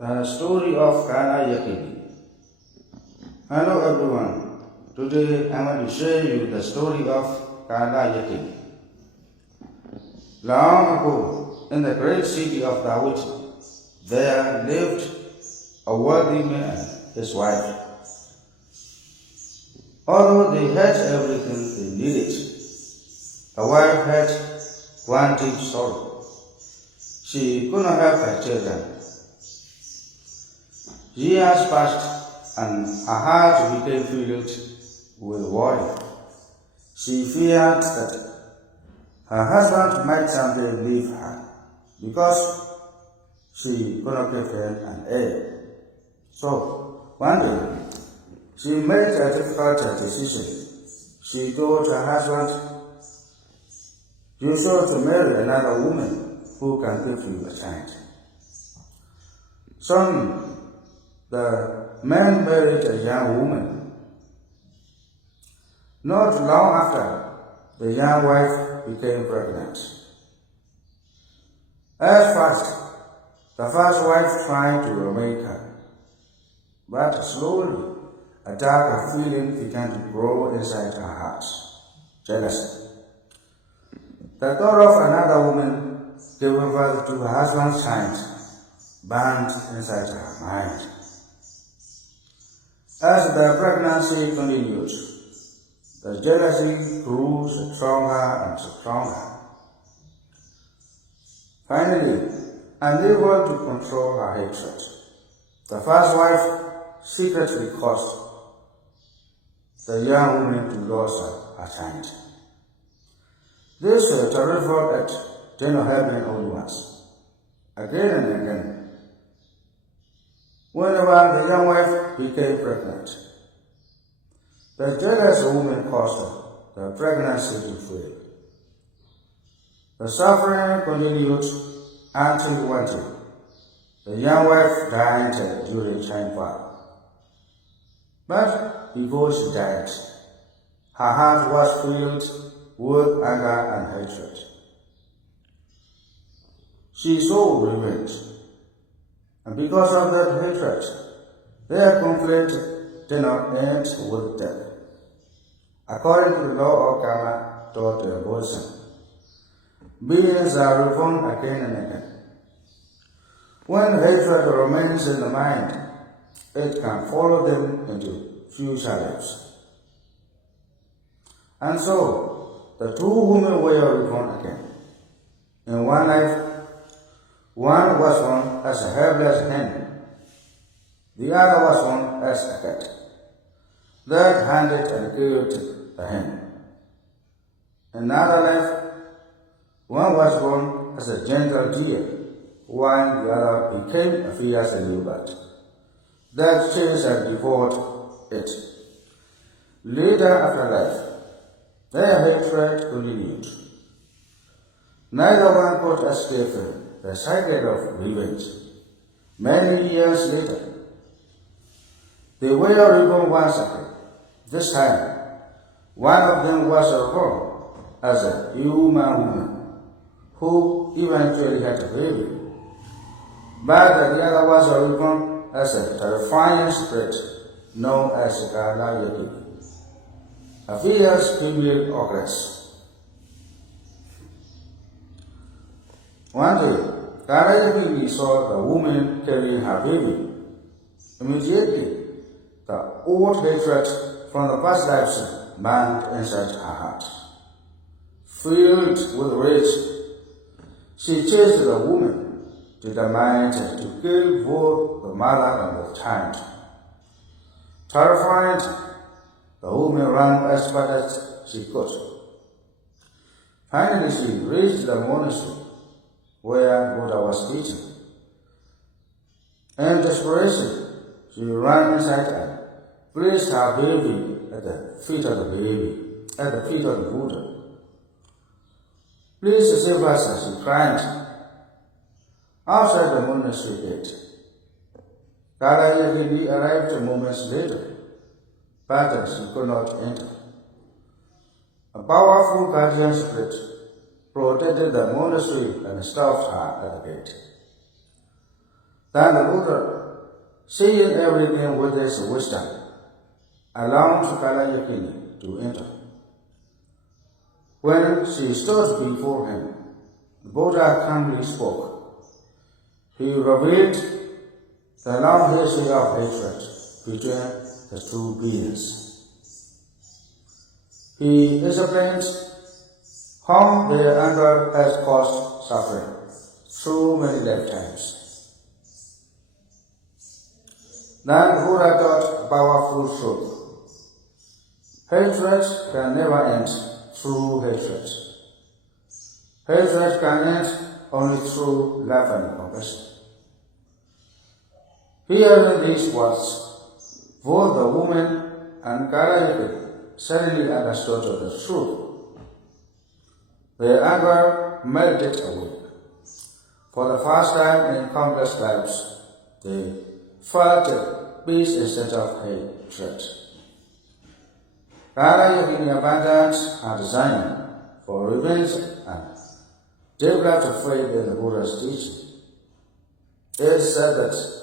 The story of Kana Yakini. Hello everyone. Today I want to share you the story of Kana Yakini. Long ago, in the great city of Dawit, there lived a wealthy man and his wife. Although they had everything they needed, the wife had one deep sorrow. She could not have her children. Years passed, and her heart became filled with worry. She feared that her husband might someday leave her because she could not give him an heir. So, one day, she made a difficult decision. She told her husband, "You should marry another woman who can give you a child." Suddenly, the man married a young woman. Not long after, the young wife became pregnant. At first, the first wife tried to remake her, but slowly a darker feeling began to grow inside her heart: jealousy. The thought of another woman giving birth to her husband's child burned inside her mind. As the pregnancy continued, the jealousy grew stronger and stronger. Finally, unable to control her hatred, the first wife secretly caused the young woman to lose her child. This terrible act did not happen only once. Again and again, whenever the young wife became pregnant, the jealous woman caused the pregnancy to fail. The suffering continued until one day, the young wife died during childbirth. But before she died, her heart was filled with anger and hatred. She sought revenge, and because of that hatred, their conflict did not end with death. According to the law of karma taught in Buddhism, beings are reborn again and again. When hatred remains in the mind, it can follow them into future lives. And so, the two women were reborn again. In one life, one was born as a helpless hen, the other was born as a cat that hunted and killed the hen. In another life, one was born as a gentle deer, while the other became a fierce leopard that chased and devoured it. Later after life, their hatred continued. Neither one could escape the cycle of revenge. Many years later, they were reborn once again. This time, one of them was reborn as a human woman who eventually had a baby. But the other was reborn as a terrifying spirit known as Kana Yakini, a fierce female ogress. One day, Kana Yakini saw the woman carrying her baby. Immediately, the old hatred from the past lives burned inside her heart. Filled with rage, she chased the woman, determined to kill both the mother and the child. Terrified, the woman ran as fast as she could. Finally, she reached the monastery where Buddha was teaching. In desperation, she ran inside and placed her baby at the feet of the Buddha. "Please save us," she cried. Outside the monastery gate, Kana Yakini arrived moments later, but she could not enter. A powerful guardian spirit protected the monastery and stopped her at the gate. Then the Buddha, seeing everything with his wisdom, allowed Kalayakini to enter. When she stood before him, the Buddha calmly spoke. He revealed the long history of hatred between the two beings. He explained how their anger has caused suffering through many lifetimes. Then the Buddha taught a powerful truth. Hatred can never end through hatred. Hatred can end only through love and compassion. Hearing these words, both the woman and Kalayaki suddenly understood the truth. Their anger melted away. For the first time in countless lives, they felt peace instead of hatred. Kalayaki in abundance and designing for revenge and developed faith in the Buddha's teaching. It is said that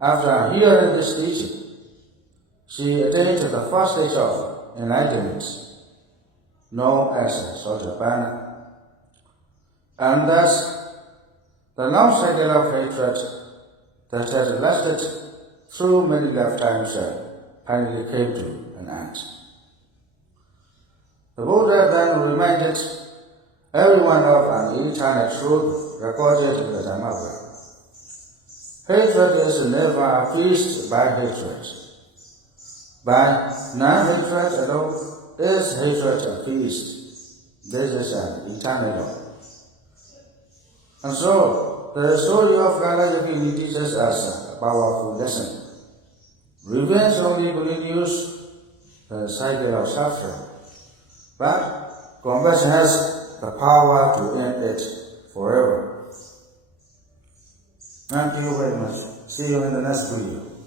after hearing this teaching, she attained the first stage of enlightenment, known as shortvideo, and thus the long cycle of hatred that had lasted through many lifetimes finally came to an end. The Buddha then reminded everyone of an eternal truth recorded in the Dhamma. Hatred is never appeased by hatred. By non-hatred alone is hatred appeased. This is an eternal law. And so, the story of Kalayaki teaches us a powerful lesson. Revenge only continues the cycle of suffering, but compassion has the power to end it forever. Thank you very much. See you in the next video.